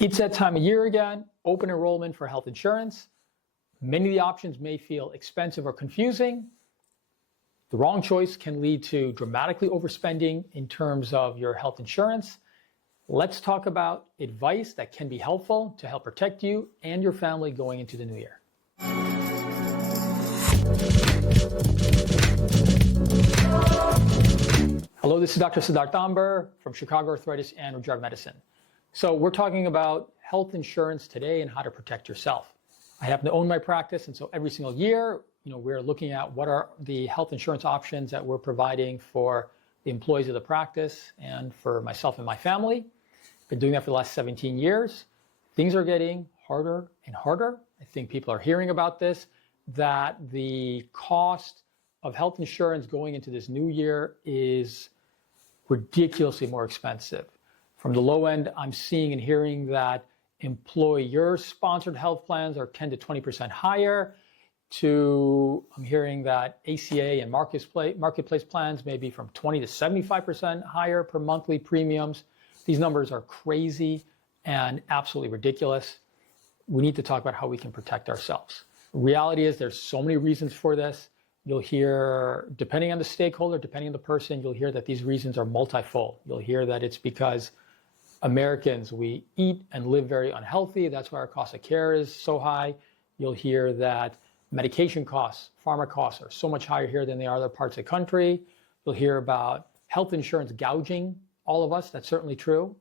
It's that time of year again, open enrollment for health insurance. Many of the options may feel expensive or confusing. The wrong choice can lead to dramatically overspending in terms of your health insurance. Let's talk about advice that can be helpful to help protect you and your family going into the new year. Hello, this is Dr. Siddharth Amber from Chicago Arthritis and Regenerative Medicine. So we're talking about health insurance today and how to protect yourself. I happen to own my practice, and so every single year, we're looking at what are the health insurance options that we're providing for the employees of the practice and for myself and my family. Been doing that for the last 17 years. Things are getting harder and harder. I think people are hearing about this, that the cost of health insurance going into this new year is ridiculously more expensive. From the low end, I'm seeing and hearing that employer-sponsored health plans are 10 to 20% higher. I'm hearing that ACA and marketplace plans may be from 20 to 75% higher per monthly premiums. These numbers are crazy and absolutely ridiculous. We need to talk about how we can protect ourselves. Reality is there's so many reasons for this. You'll hear, depending on the stakeholder, depending on the person, you'll hear that these reasons are multifold. You'll hear that it's because Americans, we eat and live very unhealthy. That's why our cost of care is so high. You'll hear that medication costs, pharma costs are so much higher here than they are other parts of the country. You'll hear about health insurance gouging all of us. That's certainly true.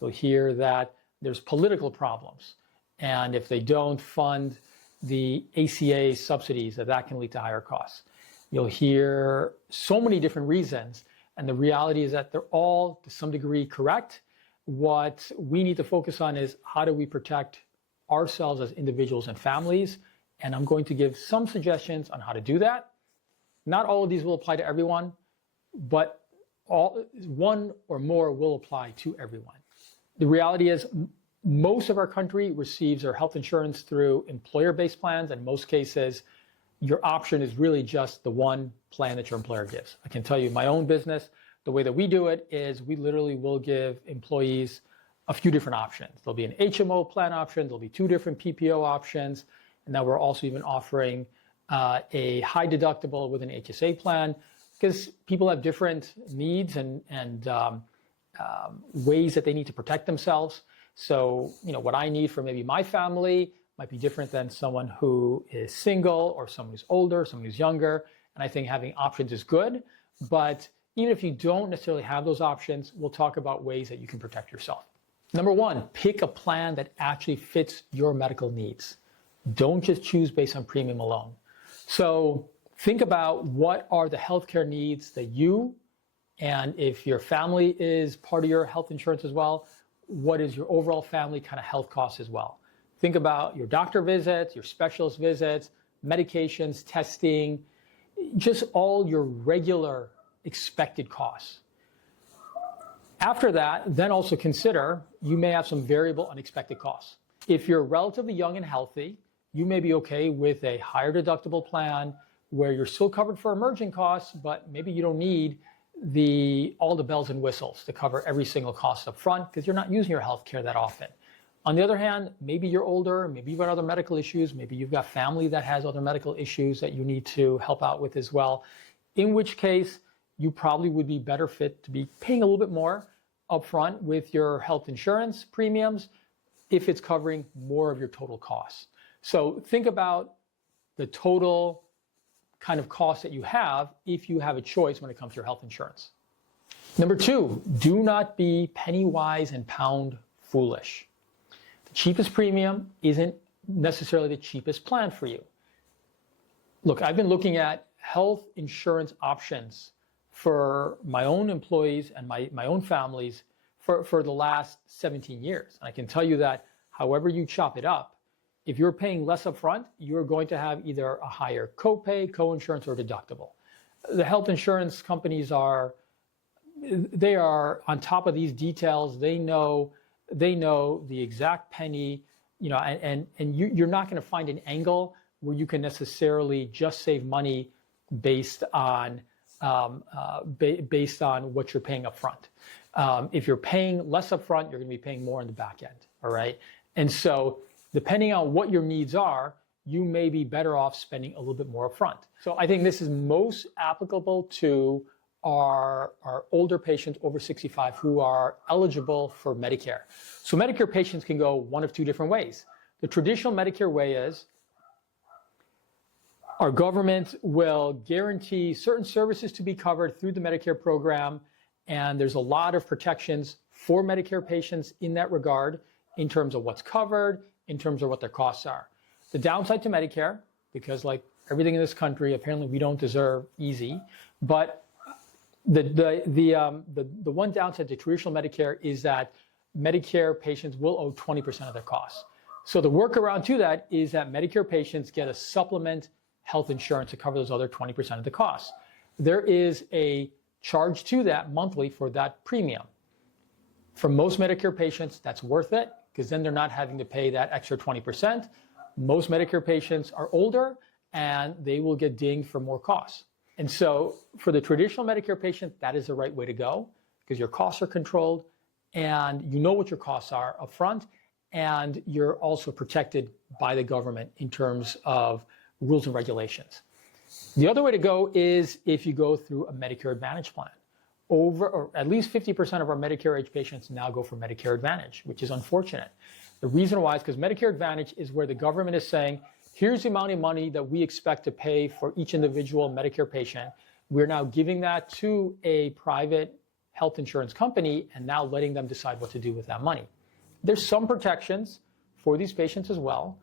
You'll hear that there's political problems. And if they don't fund the ACA subsidies, that can lead to higher costs. You'll hear so many different reasons. And the reality is that they're all, to some degree, correct. What we need to focus on is how do we protect ourselves as individuals and families. And I'm going to give some suggestions on how to do that. Not all of these will apply to everyone, but one or more will apply to everyone. The reality is most of our country receives their health insurance through employer-based plans. In most cases, your option is really just the one plan that your employer gives. I can tell you my own business, the way that we do it is we literally will give employees a few different options. There'll be an HMO plan option, there'll be 2 different PPO options, and now we're also even offering a high deductible with an HSA plan because people have different needs and ways that they need to protect themselves. So, what I need for maybe my family might be different than someone who is single or someone who's older, someone who's younger. And I think having options is good. But even if you don't necessarily have those options, we'll talk about ways that you can protect yourself. Number 1, pick a plan that actually fits your medical needs. Don't just choose based on premium alone. So think about what are the healthcare needs that you, and if your family is part of your health insurance as well, what is your overall family kind of health costs as well. Think about your doctor visits, your specialist visits, medications, testing, just all your regular expected costs. After that, then also consider you may have some variable unexpected costs. If you're relatively young and healthy, you may be okay with a higher deductible plan where you're still covered for emerging costs, but maybe you don't need all the bells and whistles to cover every single cost up front because you're not using your health care that often. On the other hand, maybe you're older, maybe you've got other medical issues, maybe you've got family that has other medical issues that you need to help out with as well, in which case you probably would be better fit to be paying a little bit more upfront with your health insurance premiums if it's covering more of your total costs. So think about the total kind of cost that you have if you have a choice when it comes to your health insurance. Number 2, do not be penny wise and pound foolish. The cheapest premium isn't necessarily the cheapest plan for you. Look, I've been looking at health insurance options for my own employees and my own families for the last 17 years. And I can tell you that however you chop it up, if you're paying less upfront, you're going to have either a higher copay, co-insurance, or deductible. The health insurance companies are on top of these details. They know the exact penny, and you're not going to find an angle where you can necessarily just save money based on what you're paying up front. If you're paying less up front, you're going to be paying more on the back end. all right? And so depending on what your needs are, you may be better off spending a little bit more upfront. So I think this is most applicable to our older patients over 65 who are eligible for Medicare. So Medicare patients can go one of two different ways. The traditional Medicare way is our government will guarantee certain services to be covered through the Medicare program, and there's a lot of protections for Medicare patients in that regard, in terms of what's covered, in terms of what their costs are. The downside to Medicare, because like everything in this country, apparently we don't deserve easy, but the one downside to traditional Medicare is that Medicare patients will owe 20% of their costs. So the workaround to that is that Medicare patients get a supplement health insurance to cover those other 20% of the costs. There is a charge to that monthly for that premium. For most Medicare patients, that's worth it, because then they're not having to pay that extra 20%. Most Medicare patients are older and they will get dinged for more costs. And so for the traditional Medicare patient, that is the right way to go, because your costs are controlled and you know what your costs are up front, and you're also protected by the government in terms of rules and regulations. The other way to go is if you go through a Medicare Advantage plan. Or at least 50% of our Medicare age patients now go for Medicare Advantage, which is unfortunate. The reason why is because Medicare Advantage is where the government is saying, here's the amount of money that we expect to pay for each individual Medicare patient. We're now giving that to a private health insurance company and now letting them decide what to do with that money. There's some protections for these patients as well,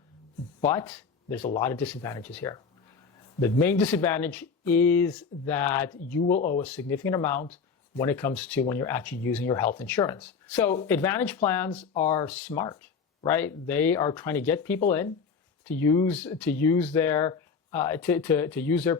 but there's a lot of disadvantages here. The main disadvantage is that you will owe a significant amount when it comes to when you're actually using your health insurance. So Advantage plans are smart, right? They are trying to get people in to use their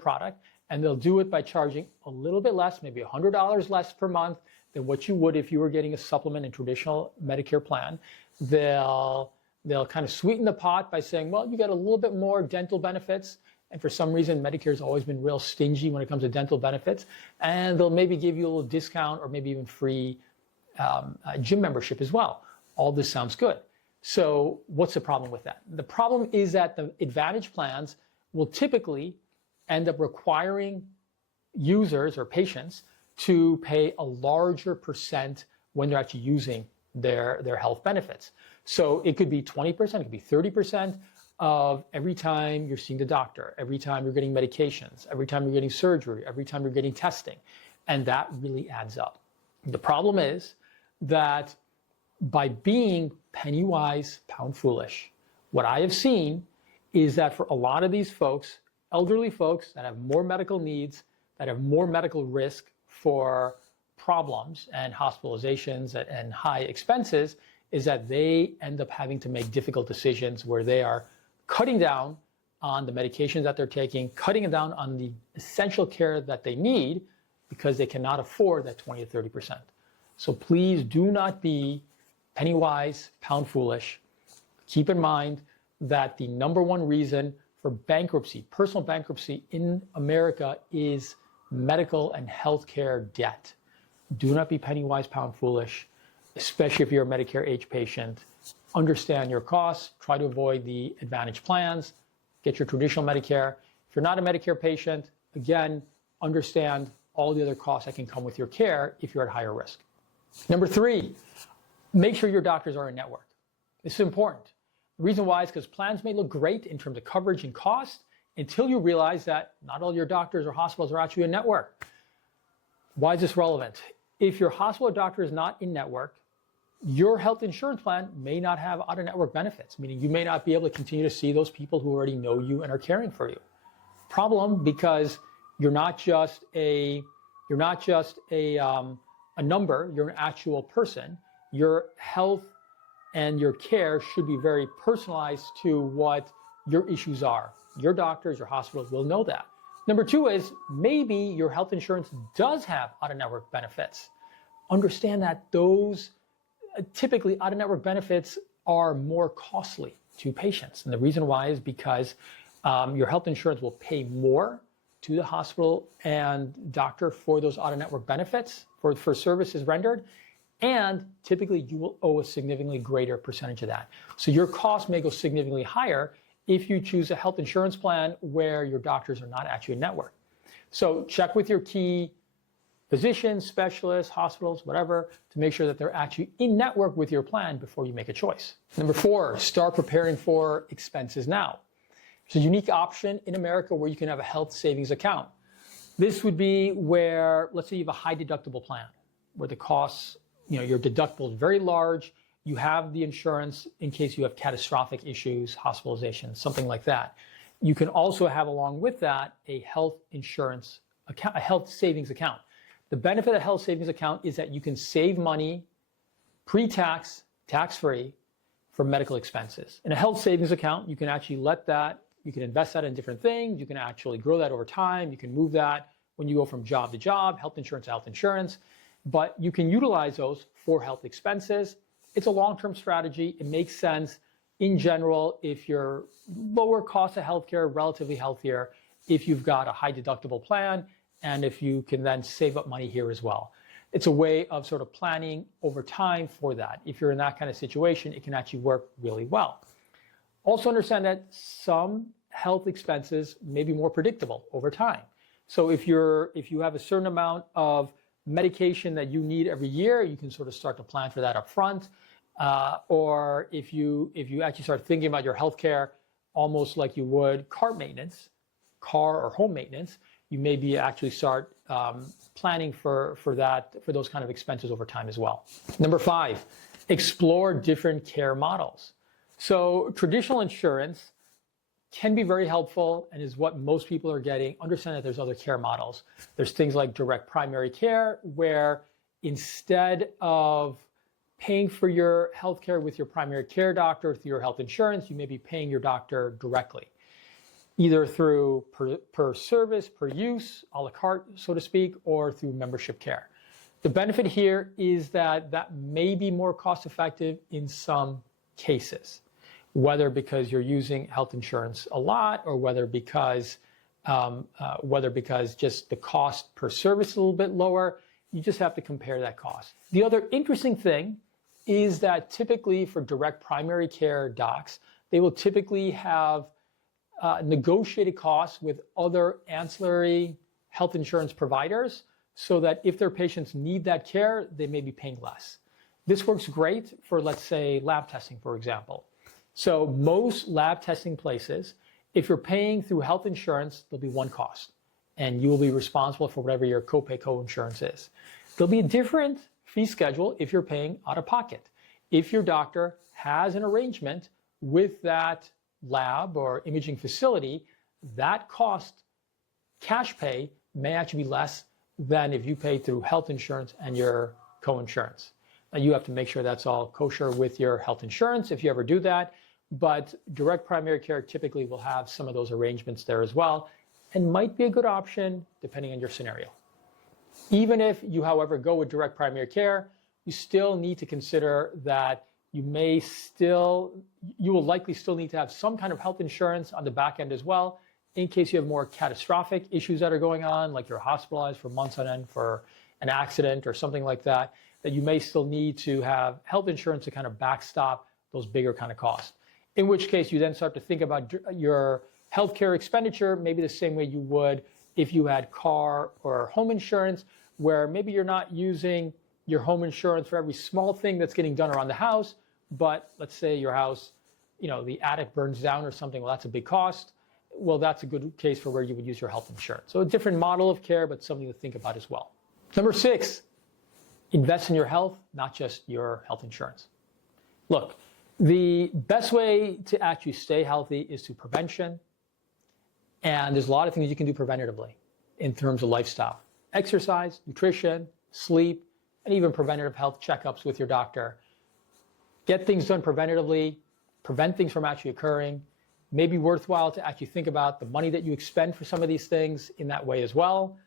product, and they'll do it by charging a little bit less, maybe $100 less per month than what you would if you were getting a supplement in traditional Medicare plan. They'll kind of sweeten the pot by saying, well, you get a little bit more dental benefits. And for some reason, Medicare has always been real stingy when it comes to dental benefits. And they'll maybe give you a little discount or maybe even free gym membership as well. All this sounds good. So what's the problem with that? The problem is that the Advantage plans will typically end up requiring users or patients to pay a larger percent when they're actually using their health benefits. So it could be 20%, it could be 30%. Of every time you're seeing the doctor, every time you're getting medications, every time you're getting surgery, every time you're getting testing. And that really adds up. The problem is that by being penny wise, pound foolish, what I have seen is that for a lot of these folks, elderly folks that have more medical needs, that have more medical risk for problems and hospitalizations and high expenses, is that they end up having to make difficult decisions where they are cutting down on the medications that they're taking, cutting down on the essential care that they need because they cannot afford that 20 to 30%. So please do not be penny wise, pound foolish. Keep in mind that the number one reason for bankruptcy, personal bankruptcy in America, is medical and healthcare debt. Do not be penny wise, pound foolish, especially if you're a Medicare age patient. Understand your costs, try to avoid the Advantage plans, get your traditional Medicare. If you're not a Medicare patient, again, understand all the other costs that can come with your care if you're at higher risk. Number 3, make sure your doctors are in network. This is important. The reason why is because plans may look great in terms of coverage and cost until you realize that not all your doctors or hospitals are actually in network. Why is this relevant? If your hospital or doctor is not in network, your health insurance plan may not have out-of-network benefits, meaning you may not be able to continue to see those people who already know you and are caring for you. Problem, because you're not just a number, you're an actual person. Your health and your care should be very personalized to what your issues are. Your doctors, your hospitals will know that. Number 2 is maybe your health insurance does have out-of-network benefits. Understand that those typically out-of-network benefits are more costly to patients. And the reason why is because your health insurance will pay more to the hospital and doctor for those out-of-network benefits, for services rendered. And typically you will owe a significantly greater percentage of that. So your cost may go significantly higher if you choose a health insurance plan where your doctors are not actually in network. So check with your key physicians, specialists, hospitals, whatever, to make sure that they're actually in network with your plan before you make a choice. Number 4, start preparing for expenses now. It's a unique option in America where you can have a health savings account. This would be where, let's say you have a high deductible plan, where the costs, your deductible is very large. You have the insurance in case you have catastrophic issues, hospitalization, something like that. You can also have along with that a health insurance account, a health savings account. The benefit of a health savings account is that you can save money pre-tax, tax-free for medical expenses. In a health savings account, you can actually you can invest that in different things. You can actually grow that over time. You can move that when you go from job to job, health insurance to health insurance. But you can utilize those for health expenses. It's a long-term strategy. It makes sense in general if you're lower cost of healthcare, relatively healthier, if you've got a high deductible plan, and if you can then save up money here as well. It's a way of sort of planning over time for that. If you're in that kind of situation, it can actually work really well. Also understand that some health expenses may be more predictable over time. So if you have a certain amount of medication that you need every year, you can sort of start to plan for that up front. Or if you actually start thinking about your healthcare almost like you would car or home maintenance, you maybe actually start planning for those kind of expenses over time as well. Number 5, explore different care models. So traditional insurance can be very helpful and is what most people are getting. Understand that there's other care models. There's things like direct primary care, where instead of paying for your healthcare with your primary care doctor through your health insurance, you may be paying your doctor directly, either through per service, per use, a la carte, so to speak, or through membership care. The benefit here is that may be more cost effective in some cases, whether because you're using health insurance a lot, or whether because just the cost per service is a little bit lower. You just have to compare that cost. The other interesting thing is that typically for direct primary care docs, they will typically have negotiated costs with other ancillary health insurance providers, so that if their patients need that care, they may be paying less. This works great for, let's say, lab testing, for example. So most lab testing places, if you're paying through health insurance, there'll be one cost, and you will be responsible for whatever your copay co-insurance is. There'll be a different fee schedule if you're paying out of pocket. If your doctor has an arrangement with that lab or imaging facility, that cost, cash pay, may actually be less than if you pay through health insurance and your co-insurance. Now, you have to make sure that's all kosher with your health insurance if you ever do that, but direct primary care typically will have some of those arrangements there as well, and might be a good option depending on your scenario. Even if you, however, go with direct primary care, you still need to consider that you will likely still need to have some kind of health insurance on the back end as well, in case you have more catastrophic issues that are going on, like you're hospitalized for months on end for an accident or something like that, that you may still need to have health insurance to kind of backstop those bigger kind of costs. In which case you then start to think about your healthcare expenditure maybe the same way you would if you had car or home insurance, where maybe you're not using your home insurance for every small thing that's getting done around the house, but let's say your house, the attic burns down or something, well, that's a big cost. Well, that's a good case for where you would use your health insurance. So a different model of care, but something to think about as well. Number 6, invest in your health, not just your health insurance. Look, the best way to actually stay healthy is through prevention. And there's a lot of things you can do preventatively in terms of lifestyle. Exercise, nutrition, sleep, and even preventative health checkups with your doctor. Get things done preventatively, prevent things from actually occurring. Maybe worthwhile to actually think about the money that you expend for some of these things in that way as well.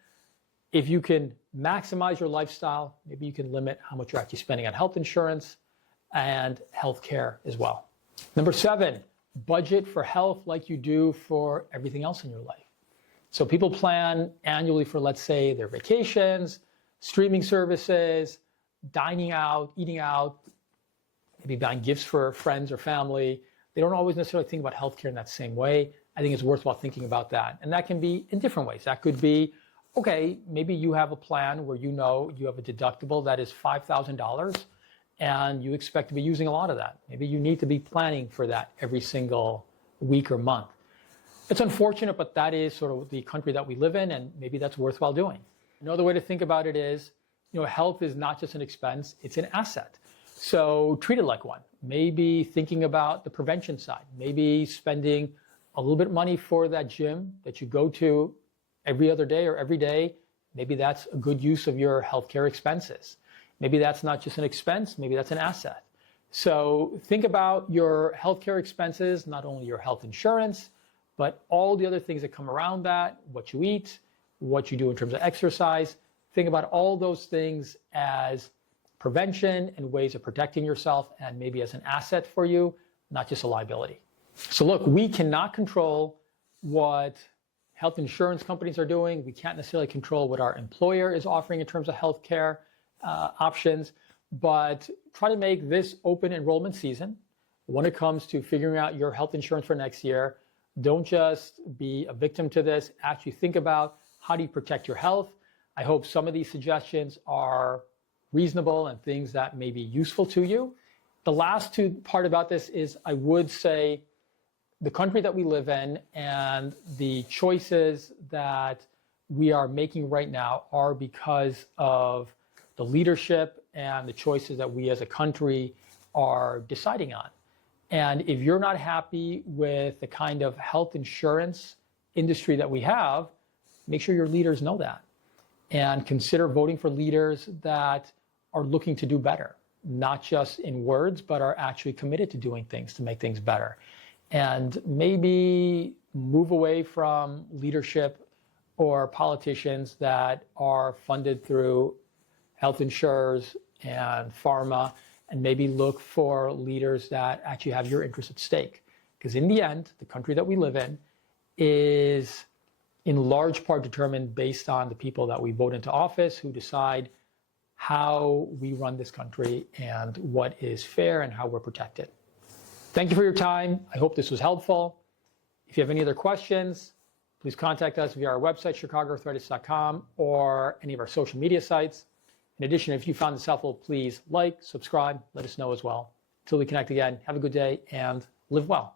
If you can maximize your lifestyle, maybe you can limit how much you're actually spending on health insurance and health care as well. Number 7, budget for health like you do for everything else in your life. So people plan annually for, let's say, their vacations, streaming services, dining out, eating out, maybe buying gifts for friends or family, they don't always necessarily think about healthcare in that same way. I think it's worthwhile thinking about that. And that can be in different ways. That could be, okay, maybe you have a plan where you know you have a deductible that is $5,000 and you expect to be using a lot of that. Maybe you need to be planning for that every single week or month. It's unfortunate, but that is sort of the country that we live in, and maybe that's worthwhile doing. Another way to think about it is, health is not just an expense, it's an asset. So treat it like one. Maybe thinking about the prevention side, maybe spending a little bit of money for that gym that you go to every other day or every day. Maybe that's a good use of your healthcare expenses. Maybe that's not just an expense, maybe that's an asset. So think about your healthcare expenses, not only your health insurance, but all the other things that come around that, what you eat, what you do in terms of exercise. Think about all those things as prevention and ways of protecting yourself, and maybe as an asset for you, not just a liability. So look, we cannot control what health insurance companies are doing. We can't necessarily control what our employer is offering in terms of healthcare options, but try to make this open enrollment season when it comes to figuring out your health insurance for next year. Don't just be a victim to this. Actually think about how do you protect your health. I hope some of these suggestions are reasonable and things that may be useful to you. The last part about this is I would say the country that we live in and the choices that we are making right now are because of the leadership and the choices that we as a country are deciding on. And if you're not happy with the kind of health insurance industry that we have, make sure your leaders know that. And consider voting for leaders that are looking to do better, not just in words, but are actually committed to doing things to make things better. And maybe move away from leadership or politicians that are funded through health insurers and pharma, and maybe look for leaders that actually have your interests at stake. Because in the end, the country that we live in is in large part determined based on the people that we vote into office, who decide how we run this country and what is fair and how we're protected. Thank you for your time. I hope this was helpful. If you have any other questions, please contact us via our website, chicagoarthritis.com, or any of our social media sites. In addition, if you found this helpful, please like, subscribe, let us know as well. Until we connect again, have a good day and live well.